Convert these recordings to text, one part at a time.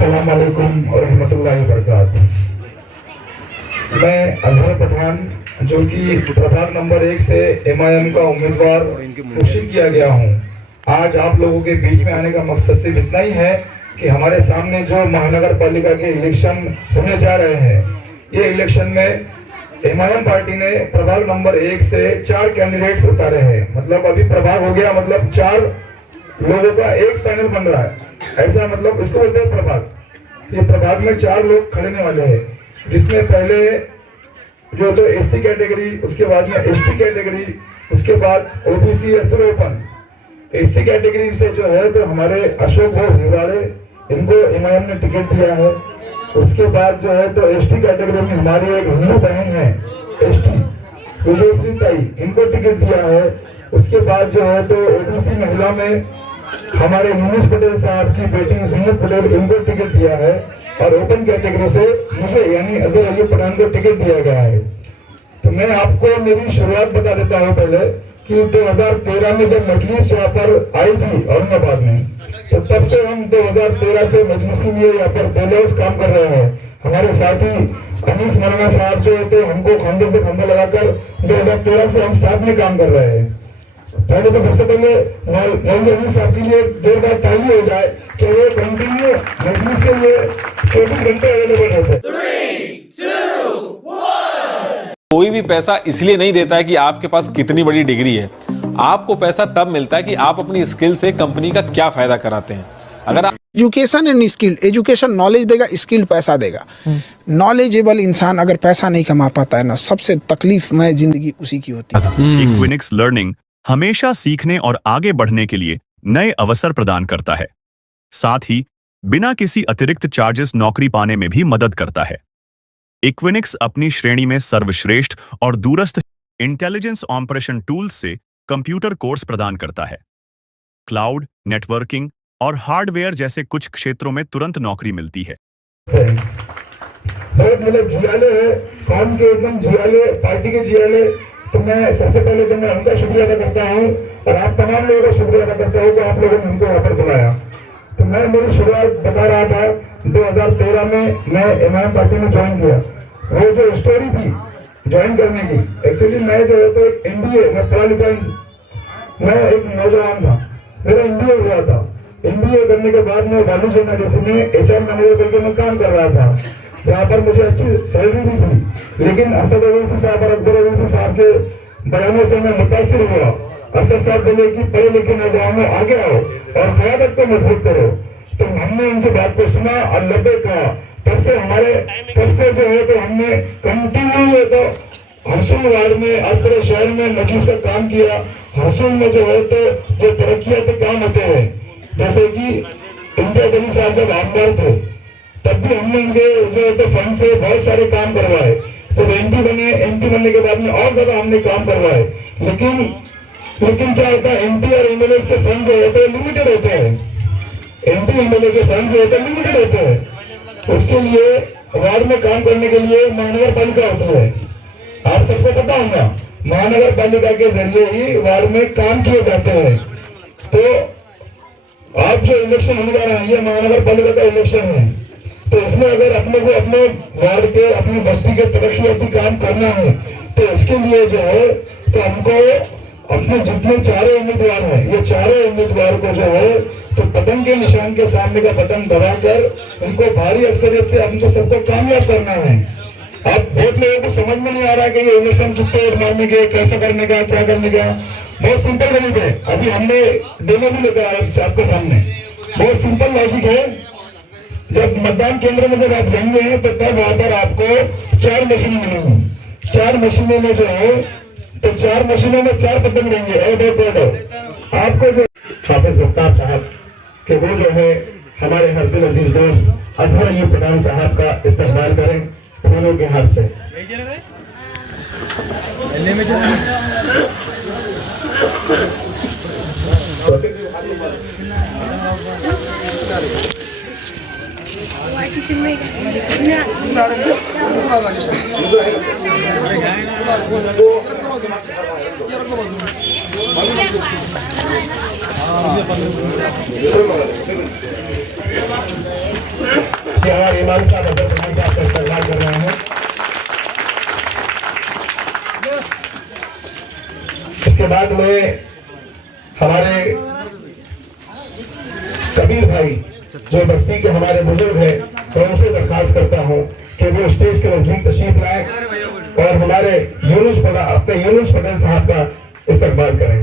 अस्सलाम वालेकुम और रहमतुल्लाहि व बरकातहू। मैं अजहर पठान, जो कि प्रभाग नंबर 1 से MIM का उम्मीदवार घोषित किया गया हूं, आज आप लोगों के बीच में आने का मकसद सिर्फ इतना ही है कि हमारे सामने जो महानगर पालिका के इलेक्शन होने जा रहे हैं, ये इलेक्शन में MIM पार्टी ने प्रभाग नंबर 1 से 4 कैंडिडेट्स उतारे हैं। मतलब अभी प्रभाग हो गया, मतलब 4 लोगों का एक पैनल बन रहा है, ऐसा मतलब इसको बोलते हैं प्रभाग। ये प्रभाग में 4 लोग खड़े वाले हैं, जिसमें पहले जो तो SC कैटेगरी, उसके बाद में ST कैटेगरी, उसके बाद OBC और फिर ओपन। SC कैटेगरी से जो है तो हमारे अशोक हिवाड़े, इनको MIM ने टिकट दिया है। उसके बाद जो है तो ST कैटेगरी में हमारी एक हिंदू बहन है ST विजयश्री ताई, इनको टिकट दिया है। उसके बाद जो है तो OBC महिला में हमारे यूनुस पटेल साहब की बेटी यूनुस पटेल, इनको टिकट दिया है। और ओपन कैटेगरी से मुझे यानी अजहर अली पठान को टिकट दिया गया है। तो मैं आपको मेरी शुरुआत बता देता हूँ पहले कि 2013 में जब मजलिस यहाँ पर आई थी औरंगाबाद में, तो तब से हम 2013 से मजलिस के लिए यहाँ पर बेलौस काम कर रहे हैं। हमारे साथी अनीस मराना साहब जो होते हमको खंडे से खंडे लगाकर 2013 से हम साथ में काम कर रहे हैं। पहले तो सबसे पहले मौलवी साहब के लिए देर बाद ताली हो जाए कि वो कंटिन्यू मजलिस के लिए 24 घंटे अवेलेबल रहते हैं। 3, 2, 1। कोई भी पैसा इसलिए नहीं देता है कि आपके पास कितनी बड़ी डिग्री है। आपको पैसा तब मिलता है कि आप अपनी स्किल से कंपनी का क्या फायदा कराते हैं। अगर आप education and skill, education knowledge देगा, स्किल पैसा देगा। नॉलेजेबल इंसान अगर पैसा नहीं कमा पाता है ना, सबसे तकलीफमय जिंदगी उसी की होती है। इक्विनिक्स लर्निंग हमेशा सीखने और आगे बढ़ने के लिए नए अवसर प्रदान करता है, साथ ही बिना किसी अतिरिक्त चार्जेस नौकरी पाने में भी मदद करता है। इक्विनिक्स अपनी श्रेणी में सर्वश्रेष्ठ और दूरस्थ इंटेलिजेंस ऑपरेशन टूल्स से कंप्यूटर कोर्स प्रदान करता है। क्लाउड, नेटवर्किंग और हार्डवेयर जैसे कुछ क्षेत्रों में तुरंत नौकरी मिलती है। मतलब जियाले है, काम के एकदम जियाले, पार्टी के जियाले। तो मैं सबसे पहले तो मैं उनका शुक्रिया अदा करता हूँ और आप तमाम लोगों का शुक्रिया अदा करता हूँ कि आप लोगों ने हमको यहाँ पर बुलाया। तो मैं मेरी शुरुआत बता रहा था, 2013 में मैं MIM पार्टी में ज्वाइन किया। वो जो स्टोरी थी ज्वाइन करने की, एक्चुअली मैं जो है तो MBA, मैं पढ़ा लिखा, मैं एक नौजवान था, मेरा MBA हुआ था। MBA करने के बाद मैं वालू जर्नलिज्म में HR मैनेजर करके मैं काम कर रहा था, जहाँ पर मुझे अच्छी सैलरी भी थी। लेकिन असद अवैसी साहब और अकबर अवैसी साहब के बयानों से मैं मुतासिर हुआ। असद साहब बोले कि पढ़े लिखे नौजवानों आगे आओ और क़यादत को मजबूत करो। तो हमने उनकी बात को सुना और लब्बे कहा। तब से जो है तो हमने कंटिन्यू तो हरसुल वार्ड में, अरपरे शहर में मजलिस का काम किया। हरसुल में जो है तो जो तरक्कियाती काम होते हैं, जैसे कि इम्तियाज अली साहब जब आमदार थे तब भी हमने उनके जो है तो फंड से बहुत सारे काम करवाए। तो MP बनने के बाद में और ज्यादा हमने काम करवाए। लेकिन क्या होता है, MP और MLA के फंड जो होते हैं लिमिटेड होते हैं। MP MLA के फंड जो होते हैं लिमिटेड होते हैं। उसके लिए वार्ड में काम करने के लिए महानगर पालिका होती है, आप सबको पता होगा। महानगर पालिका के जरिए ही वार्ड में काम किए जाते हैं। तो आप जो इलेक्शन होने जा रहा है, ये महानगर पालिका का इलेक्शन है। तो इसमें अगर अपने को अपने वार्ड के, अपनी बस्ती के तरक्याती काम करना है, तो इसके लिए जो है तो हमको अपने जितने चारों उम्मीदवार हैं, ये चारों उम्मीदवार को जो है तो पतंग के निशान के सामने का बटन दबाकर उनको भारी अक्सरियत से हमको सबको कामयाब करना है। अब बहुत लोगों को समझ में नहीं आ रहा कि ये इलेक्शन कितने वोट मारने के, कैसा करने का, क्या करने का। बहुत सिंपल गणित है। अभी हमने डेमो भी लेकर आया आपके सामने। बहुत सिंपल लॉजिक है। जब मतदान केंद्र में जब आप जाएंगे तो तब वहां पर आपको 4 मशीनें मिलेंगी। 4 मशीनों में जो है तो 4 मशीनों में 4 पतंग रहेंगे। आपको जो हाफिज मुख्तार साहब के वो जो है हमारे हर दिल अजीज दोस्त अजहर अली पठान साहब का इस्तेमाल करें फूलों के हाथ से। हाँ कि हमारे ईमान साहब अब्दुल रहीम साहब का इस्तेमाल कर रहे हैं। इसके बाद में हमारे कबीर भाई जो बस्ती के हमारे बुजुर्ग हैं, मैं उनसे दरखास्त करता हूं कि वो स्टेज के नजदीक तशरीफ लाए और हमारे अपने यूनुस पटेल साहब का इस्तकबाल करें।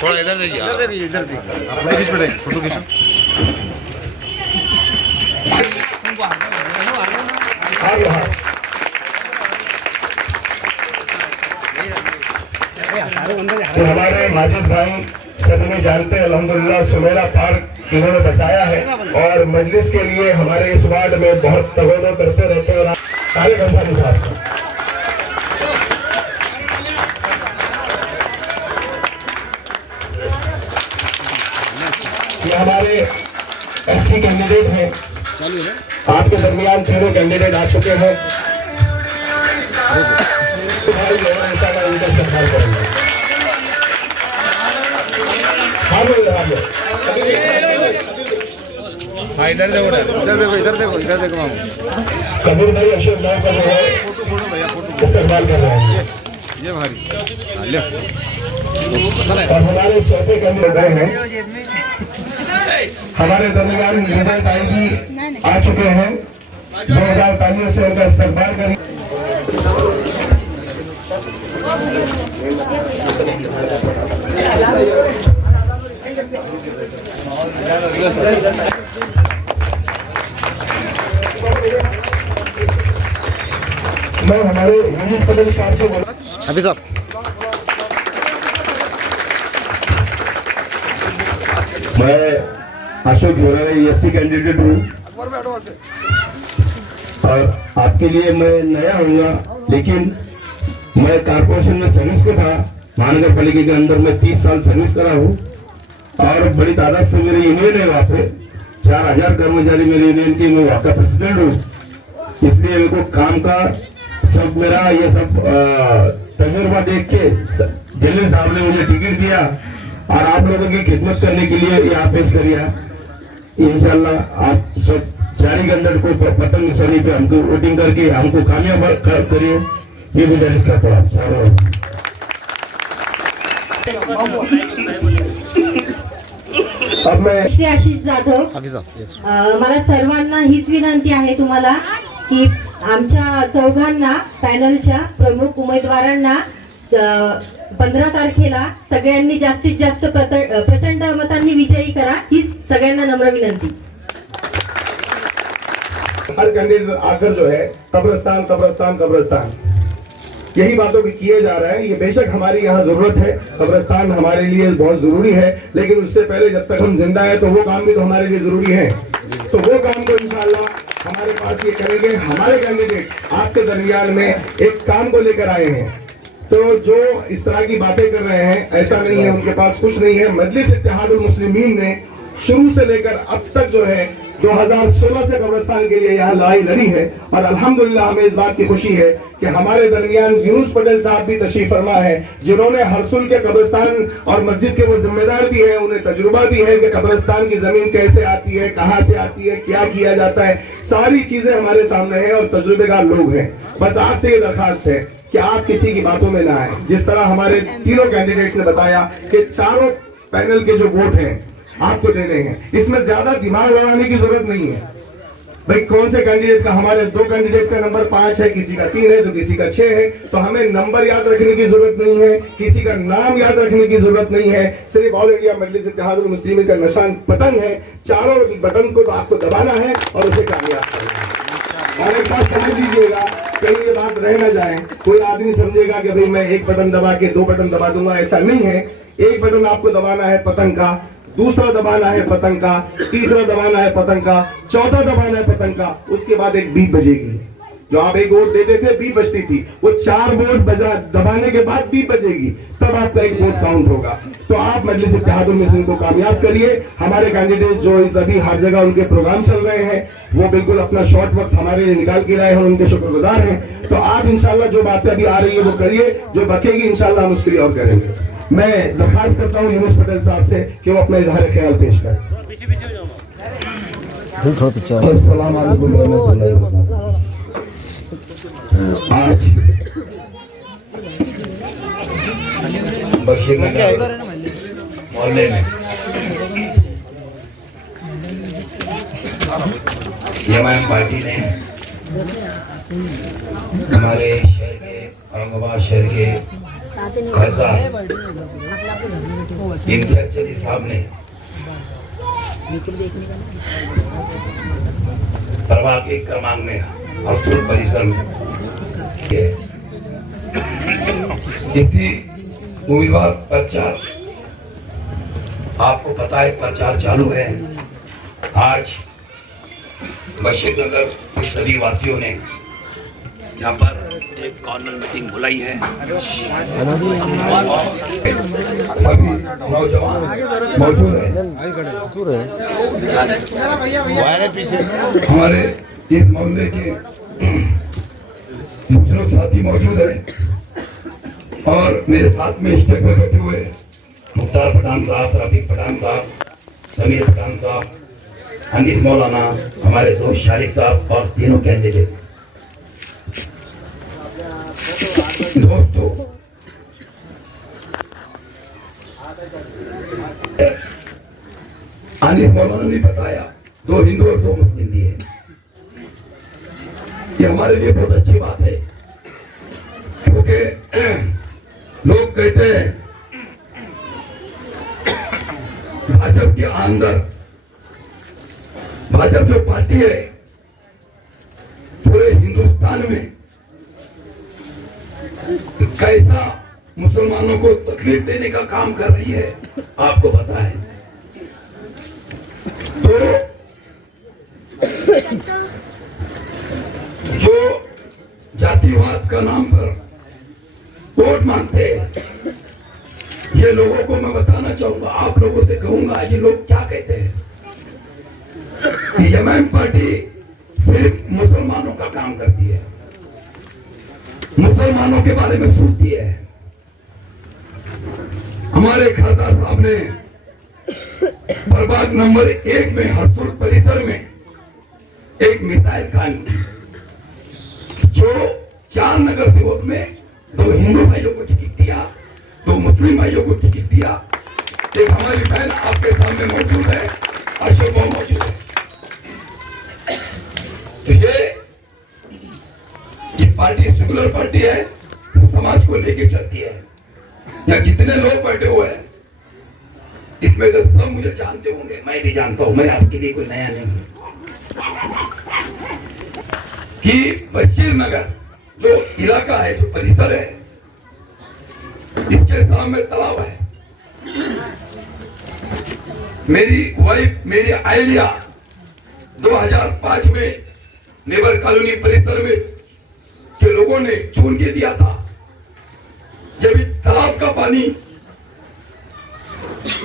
थोड़ा इधर देखिए, इधर से अपना बीच में फोटो खींचो। तो हमारे माजिद भाई सभी में जानते हैं अल्हम्दुलिल्लाह सुमेरा पार्क इन्होंने बसाया है और मजलिस के लिए हमारे इस वार्ड में बहुत तगोदो करते रहते हैं और सारे गंसाली साहब ये हमारे एससी कैंडिडेट हैं। आपके दरमियान तीनों कैंडिडेट आ चुके हैं। भाई इंशाल्लाह उनका इस्तेमाल करेंगे। हाँ इधर देखो, इधर देखो मामू। कबीर भाई अशोक भाई का जो है इस्तेमाल कर रहे हैं। ये भारी और हमारे चौथे कैंडिडेट हैं, हमारे दरमियान हिदायत आएगी आ चुके हैं। 2023 से उनका इस्तेमाल करें। मैं हमारे यूनुस पटेल साहब से बोला हाफिज साहब, मैं अशोक गोराई एससी कैंडिडेट हूँ और आपके लिए मैं नया हूँगा, लेकिन मैं कारपोरेशन में सर्विस को था। महानगर पालिका के अंदर में 30 साल सर्विस करा हूँ और बड़ी तादाद से मेरी यूनियन है। वहाँ पे 4000 कर्मचारी मेरी यूनियन की, मैं वहाँ का प्रेसिडेंट हूँ। इसलिए मेरे को काम का सब मेरा ये सब तजुर्बा देख के जलील साहब ने मुझे टिकट दिया और आप लोगों की खिदमत करने के लिए यहाँ पेश करिए। इंशाल्लाह आप सब जारी कैंडिडेट को पतंग निशानी पे हमको वोटिंग करके हमको कामयाब करिए, ये गुजारिश करता हूँ आप। अब मैं श्री आशिष जाधव, हाफिज साहब, मला सर्वांना हीच विनंती आहे तुम्हाला की आमच्या चौघांना पॅनलच्या प्रमुख उमेदवारांना 15 तारखेला सगळ्यांनी जास्तीत जास्त प्रचंड मतांनी विजयी करा, हीच सगळ्यांना नम्र विनंती। हर कैंडिडेट आकर जो है कब्रिस्तान कब्रिस्तान कब्रिस्तान यही बातों की किए जा रहे हैं। ये बेशक हमारी यहाँ जरूरत है, कब्रिस्तान हमारे लिए बहुत जरूरी है, लेकिन उससे पहले जब तक हम जिंदा है तो वो काम भी तो हमारे लिए जरूरी है। तो वो काम को इंशाल्लाह हमारे पास ये करेंगे। हमारे कैंडिडेट आपके दरमियान में एक काम को लेकर आए हैं, तो जो इस तरह की बातें कर रहे हैं ऐसा नहीं है, उनके पास कुछ नहीं है। मजलिस इत्तेहादुल मुस्लिमीन ने शुरू से लेकर अब तक जो है 2016 से कब्रिस्तान के लिए यहाँ लड़ाई लड़ी है और अल्हम्दुलिल्लाह हमें इस बात की खुशी है कि हमारे दरमियान यूनुस पटेल साहब भी तशरीफ फरमा है, जिन्होंने हरसुल के कब्रिस्तान और मस्जिद के वो जिम्मेदार भी है, उन्हें तजुर्बा भी है कि कब्रिस्तान की जमीन कैसे आती है, कहाँ से आती है, क्या किया जाता है, सारी चीजें हमारे सामने है और तजुर्बेकार लोग हैं। बस आपसे ये दरखास्त है कि आप किसी की बातों में ना आए। जिस तरह हमारे तीनों कैंडिडेट्स ने बताया कि चारों पैनल के जो वोट हैं आपको देने हैं, इसमें ज्यादा दिमाग लगाने की जरूरत नहीं है। भाई कौन से कैंडिडेट का, हमारे 2 कैंडिडेट का नंबर 5 है, किसी का 3 है तो किसी का 6 है, तो हमें नंबर याद रखने की जरूरत नहीं है, किसी का नाम याद रखने की जरूरत नहीं है। सिर्फ ऑल इंडिया मजलिस इत्तेहादुल मुस्लिमीन का निशान पतंग है, चारों बटन को तो आपको दबाना है और उसे कामयाब करना है। और एक बात समझ लीजिएगा, कहीं ये बात रह न जाए, कोई आदमी समझेगा कि भाई मैं एक बटन दबा के 2 बटन दबा दूंगा, ऐसा नहीं है। एक बटन आपको दबाना है पतंग का, दूसरा दबाना है पतंग का, तीसरा दबाना है पतंग का, चौथा दबाना है पतंग का, उसके बाद एक बीप बजेगी। जो आप एक वोट देते थे बीप बजती थी, वो 4 वोट दबाने के बाद बीप बजेगी, तब आपका एक वोट काउंट होगा। तो आप मजलिस इत्तेहादुल मुस्लिमीन को कामयाब करिए। हमारे कैंडिडेट जो इस अभी हर जगह उनके प्रोग्राम चल रहे हैं, वो बिल्कुल अपना शॉर्ट वक्त हमारे लिए निकाल के लाए हैं, उनके शुक्रगुजार हैं। तो आप इंशाल्लाह जो बातें अभी आ रही है वो करिए, जो बकेगी इंशाल्लाह हम उसके लिए और करेंगे। मैं दरखास्त करता हूँ यूनुस पटेल साहब से कि वो अपना इजहार ख्याल पेश करें। अस्सलाम वालेकुम रहमतुल्लाहि व बरकातहू। आज बशीर नगर मोहल्ले में एमआईएम पार्टी ने हमारे शहर के औरंगाबाद शहर के खासदार इम्तियाज जलील साहब ने प्रभाग के क्रमांक में हरसुल परिसर में इसी उम्मीदवार प्रचार, आपको पता है प्रचार चालू है। आज बशीर नगर के सभी वासियों ने यहाँ पर एक कॉर्नर मीटिंग बुलाई है। सभी नौजवान मौजूद हैं। हमारे इस मोहल्ले के बुजुर्ग साथी मौजूद हैं और मेरे साथ में स्टेज पर बैठे हुए मुख्तार पठान साहब, रफीक पठान साहब, समीर पठान साहब, अनीस मौलाना, हमारे दोस्त शारिक साहब और तीनों कैंडिडेट। दोस्तों, अनीस मौलाना ने बताया 2 हिंदू और 2 मुस्लिम दिए। ये हमारे लिए बहुत अच्छी बात है, क्योंकि लोग कहते हैं भाजपा के अंदर, भाजपा जो पार्टी है पूरे हिंदुस्तान में कैसा मुसलमानों को तकलीफ देने का काम कर रही है आपको पता है। तो जो जातिवाद का नाम पर वोट मांगते हैं, ये लोगों को मैं बताना चाहूंगा, आप लोगों से कहूंगा ये लोग क्या कहते हैं। एमआईएम पार्टी सिर्फ मुसलमानों का काम करती है, मुसलमानों के बारे में सोचती है। हमारे खासदार साहब ने प्रभाग नंबर 1 में हरसुल परिसर में एक मिसाइल कायम की, जो 4 नगर सेवक में 2 हिंदू भाइयों को टिकट दिया, 2 मुस्लिम भाइयों को टिकट दिया। एक हमारी बहन आपके सामने मौजूद है, अशोक भाव मौजूद है। तो ये पार्टी सेकुलर पार्टी है, समाज को लेके चलती है। यहाँ जितने लोग बैठे हुए हैं इसमें से सब मुझे जानते होंगे, मैं भी जानता हूं, मैं आपके लिए कोई नया नहीं हूं, कि बशीर नगर जो इलाका है, जो परिसर है, इसके सामने तालाब है। मेरी वाइफ, मेरी आयलिया 2005 में नेबर कॉलोनी परिसर में के लोगों ने चुन के दिया था। जब तालाब का पानी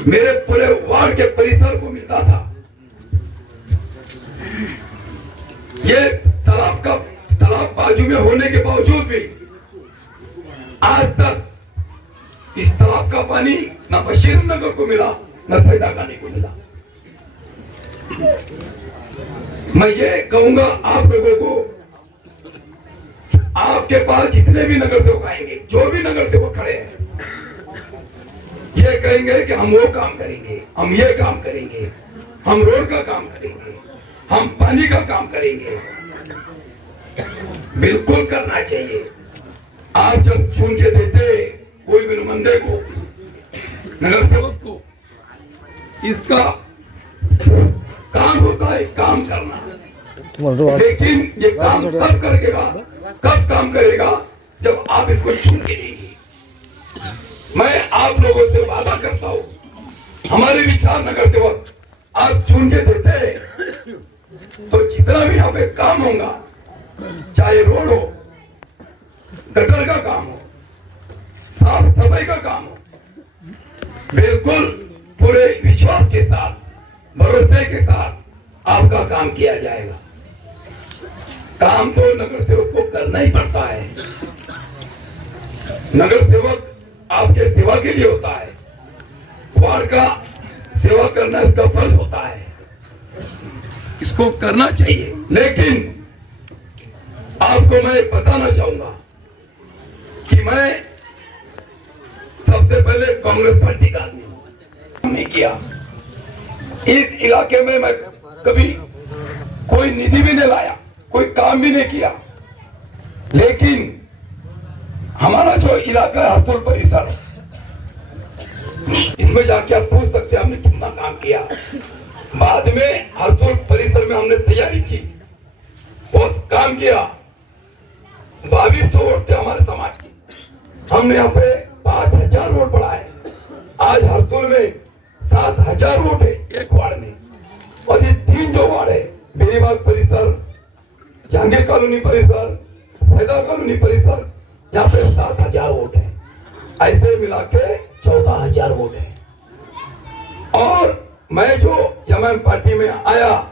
मेरे पूरे वार्ड के परिसर को मिलता था, ये तालाब बाजू में होने के बावजूद भी आज तक इस तालाब का पानी ना बशीर नगर को मिला, ना फैदा खाने को मिला। मैं ये कहूंगा आप लोगों को, आपके पास जितने भी नगर सेवक आएंगे, जो भी नगर सेवक खड़े हैं, ये कहेंगे कि हम वो काम करेंगे, हम ये काम करेंगे, हम रोड का काम करेंगे, हम पानी का काम करेंगे। बिल्कुल करना चाहिए। आप जब चुन के देते कोई भी नुमाइंदे को, नगर सेवक को, इसका काम होता है काम करना, लेकिन ये काम कब करेगा, कब काम करेगा जब आप इसको चुन के देंगे। मैं आप लोगों से वादा करता हूं, हमारे विचार नगर सेवक आप चुन के देते तो जितना भी यहाँ पे काम होगा, चाहे रोड हो, गटर का काम हो, साफ सफाई का काम हो, बिल्कुल पूरे विश्वास के साथ, भरोसे के साथ आपका काम किया जाएगा। काम तो नगर सेवक को करना ही पड़ता है। नगर सेवक आपके सेवा के लिए होता है, वार्ड का सेवा करना इसका फर्ज होता है, इसको करना चाहिए। लेकिन आपको मैं बताना चाहूंगा कि मैं सबसे पहले कांग्रेस पार्टी का आदमी हूं, नहीं किया इस इलाके में मैं कभी कोई निधि भी नहीं लाया, कोई काम भी नहीं किया। लेकिन हमारा जो इलाका है हरसुल परिसर, इसमें जाके आप पूछ सकते हैं हमने कितना काम किया। बाद में हरसुल परिसर में हमने तैयारी की, बहुत काम किया। 2200 वोट थे हमारे समाज की, हमने यहाँ पे 5000 वोट बढ़ाए। आज हरसुल में 7000 वोट है एक वार्ड में, और ये 3 जो वार्ड है, बेरीबाग परिसर, जहांगीर कॉलोनी परिसर, सैदा कॉलोनी परिसर, यहाँ पे 7000 वोट है। ऐसे मिला के 14000 वोट है। और मैं जो एमएम पार्टी में आया,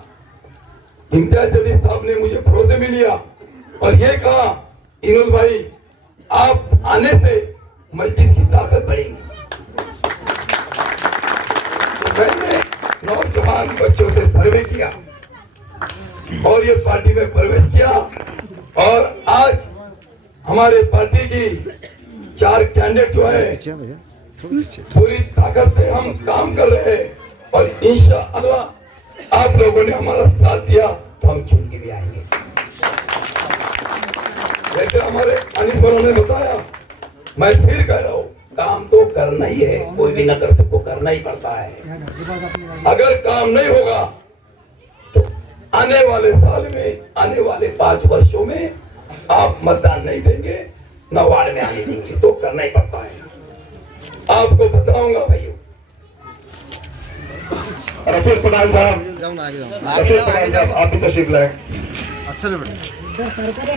इम्तियाज जलील साहब ने मुझे भरोसे में लिया और ये कहा, इनोज भाई आप आने से मस्जिद की ताकत बढ़ेगी। तो मैंने नौजवान बच्चों से सर्वे किया और ये पार्टी में प्रवेश किया, और आज हमारे पार्टी की 4 कैंडिडेट जो है पूरी ताकत से हम काम कर रहे हैं, और इंशाअल्लाह आप लोगों ने हमारा साथ दिया तो हम चुन के भी आएंगे। जैसे हमारे अनिल भाई ने बताया, मैं फिर कह रहा हूँ, काम तो करना ही है, कोई भी न कर सबको करना ही पड़ता है। अगर काम नहीं होगा तो आने वाले साल में, आने वाले 5 वर्षों में आप मतदान नहीं देंगे, न वार्ड में आने देंगे, तो करना ही पड़ता है। आपको बताऊंगा भाइयों, रफीक प्रधान साहब, रफीक प्रधान साहब आप भी तशरीफ लाए।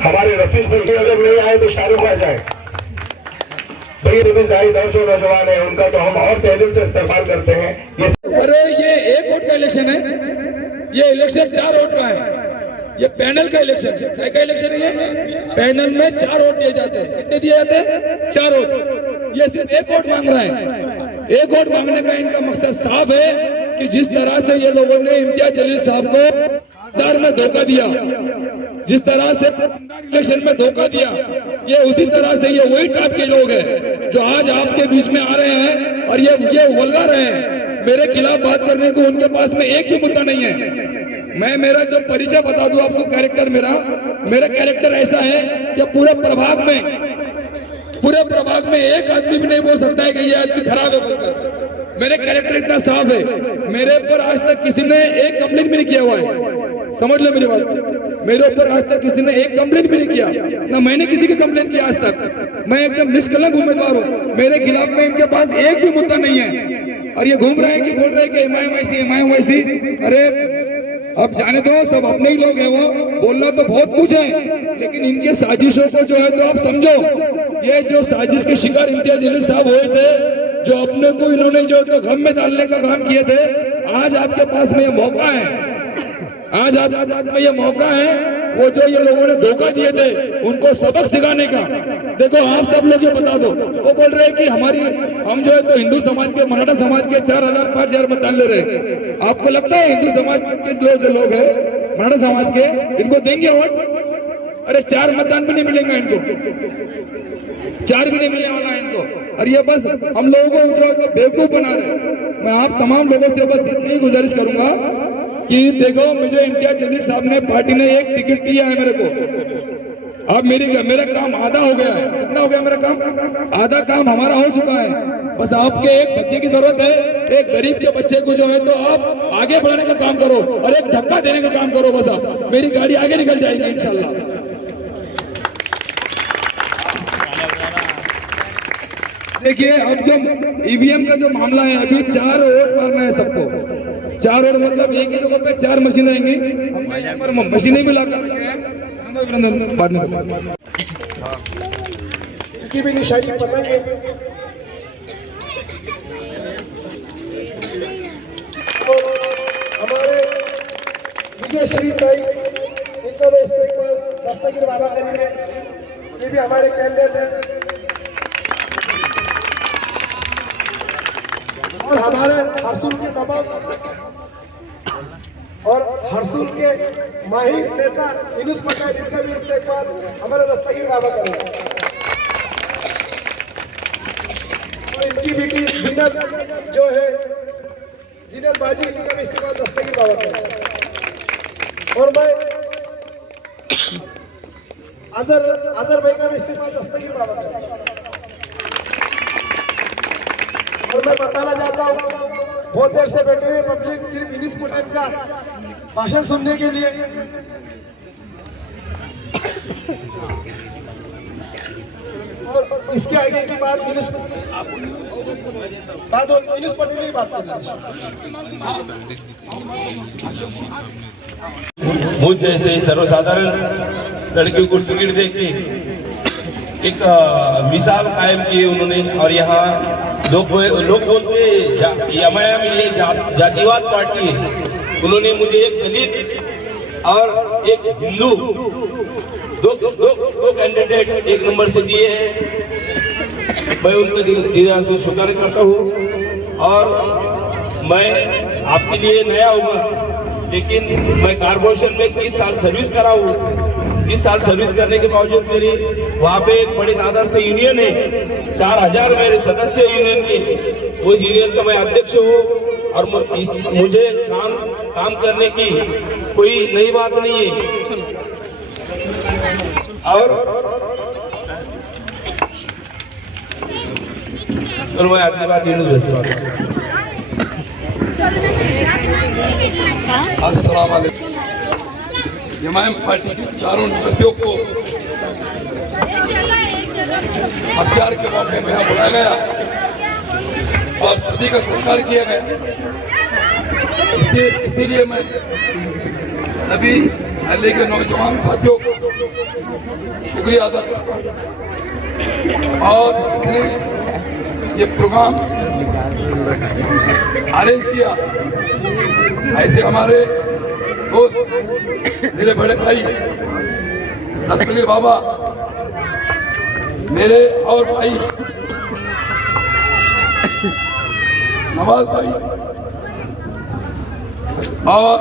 हमारे रफीक बिल्कुल अगर नहीं आए तो शाहरुख आ जाए। भाई जाहिद और जो नौजवान है उनका तो हम और तहे दिल से इस्तेमाल करते हैं। अरे ये 1 वोट का इलेक्शन है, ये इलेक्शन 4 वोट का है, ये पैनल का इलेक्शन है। क्या का इलेक्शन है ये? पैनल में 4 वोट दिए जाते हैं। कितने दिए जाते हैं? 4 वोट। ये सिर्फ 1 वोट मांग रहा है। 1 वोट मांगने का इनका मकसद साफ है कि जिस तरह से ये लोगों ने इम्तियाज जलील साहब को दार में धोखा दिया, जिस तरह से इलेक्शन में धोखा दिया, ये उसी तरह से ये वही टाइप के लोग हैं जो आज आपके बीच में आ रहे हैं और ये वल्गर हैं। मेरे खिलाफ बात करने को उनके पास में एक भी मुद्दा नहीं है। मैं मेरा जो परिचय बता दूं आपको, कैरेक्टर मेरा कैरेक्टर ऐसा है कि पूरे प्रभाग में एक आदमी भी नहीं बोल सकता है कि ये आदमी खराब है बोलकर। मेरे कैरेक्टर इतना साफ है, मेरे ऊपर आज तक किसी ने एक कंप्लेंट भी नहीं किया हुआ है। समझ लो मेरी बात, मेरे ऊपर आज तक किसी ने एक कंप्लेंट भी नहीं किया, ना मैंने किसी की कंप्लेंट किया आज तक। मैं एकदम निष्कलंक उम्मीदवार हूँ, मेरे खिलाफ में इनके पास एक भी मुद्दा नहीं है। और ये घूम रहे हैं कि बोल रहे हैं कि एमआईएम वैसी। अरे अब जाने दो, सब अपने ही लोग हैं, वो बोलना तो बहुत कुछ है, लेकिन इनके साजिशों को जो है तो आप समझो। ये जो साजिश के शिकार इम्तियाज जलील साहब हुए थे, जो अपने को इन्होंने जो तो गम में डालने का काम किए थे, आज आपके पास में ये मौका है, आज आपके पास में ये मौका है। वो जो ये लोगों ने धोखा दिए थे उनको सबक सिखाने का। देखो आप सब लोग ये बता दो, वो बोल रहे हैं कि हम जो है तो हिंदू समाज के, मराठा समाज के 4000 5000 मतदान ले रहे हैं। आपको लगता है हिंदू समाज के जो लोग हैं, मराठा समाज के, इनको देंगे वोट? अरे 4 मतदान भी नहीं मिलेगा इनको, 4 भी नहीं मिलने वाला है इनको। और ये बस हम लोगों को जो है तो बेवकूफ बना रहे। मैं आप तमाम लोगों से बस इतनी गुजारिश करूंगा कि देखो, मुझे इम्तियाज जलील साहब ने, पार्टी ने एक टिकट दिया है मेरे को। अब मेरा काम आधा हो गया है। कितना हो गया मेरा काम? आधा काम हमारा हो चुका है। बस आपके एक बच्चे की जरूरत है, एक गरीब के बच्चे को जो है तो आप आगे बढ़ाने का काम करो और एक धक्का देने का काम करो। बस आप, मेरी गाड़ी आगे निकल जाएगी इंशाल्लाह। देखिए, अब जो ईवीएम का जो मामला है, अभी 4 वोट मारना है सबको। 4 वोट मतलब एक ही जगह पे 4 मशीन रहेंगी। पर मशीनें भी लाकर बाद में की भी निशानी बताएंगे। तो हमारे विजय श्री ताई, इनका भी इस्तेमाल दस्तगीर बाबा करेंगे। ये भी हमारे कैंडिडेट हैं। और हमारे हरसुल के दबंग और हरसुल के माहिर नेता यूनुस पटेल, इनका भी इस्तेमाल हमारे दस्तगीर बाबा करेंगे। और इनकी बेटी जीनत जो है, जीनत बाजी, इनका भी इस्तेमाल दस्तगीर बाबा करेंगे। और मैं अजहर भाई का भी इस्तेमाल दस्तगीर बाबा करेंगे। और मैं बताना चाहता हूँ, बहुत देर से बैठे हुए पब्लिक सिर्फ यूनुस पटेल का भाषण सुनने के लिए, और इसके आगे की बात यूनुस पटेल ही बात करेंगे। मुझ जैसे सर्वसाधारण लड़कियों को टिकट देके एक मिसाल कायम की उन्होंने। और यहाँ लोग बोलते एमआईएम ये जातिवाद पार्टी है। उन्होंने मुझे एक दलित और एक हिंदू दो कैंडिडेट एक नंबर से दिए हैं। मैं उनका दिल से शुक्र करता हूँ। और मैं आपके लिए नया हूँ, लेकिन मैं कारपोरेशन में 30 साल सर्विस करा हूँ। 30 साल सर्विस करने के बावजूद मेरी वहाँ पे एक बड़ी तादाद से यूनियन है, 4000 मेरे सदस्य यूनियन के। उस यूनियन का मैं अध्यक्ष हूँ और मुझे काम करने की कोई नई बात नहीं है। और मैं अपनी बात यूनुस भाई से अस्सलाम वालेकुम। एमआईएम पार्टी के चारों नुमाइंदों को हथियार के मौके में यहाँ बुलाया गया और सभी का सत्कार किया गया। इसीलिए मैं सभी महल्ले के नौजवान साथियों को शुक्रिया अदा करता हूँ। और जिसने ये प्रोग्राम अरेंज किया, ऐसे हमारे दोस्त, मेरे बड़े भाई दस्तगीर बाबा, मेरे और भाई नवाज भाई और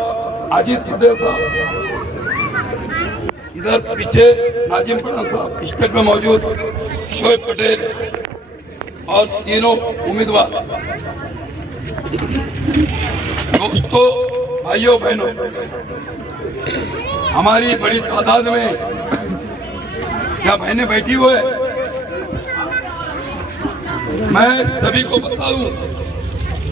आजीज पटेल साहब, इधर पीछे नाजिम पठान साहब स्टेज में मौजूद, शोएब पटेल और तीनों उम्मीदवार, दोस्तों, भाइयों बहनों, हमारी बड़ी तादाद में क्या बहनें बैठी हुई है। मैं सभी को बता दूं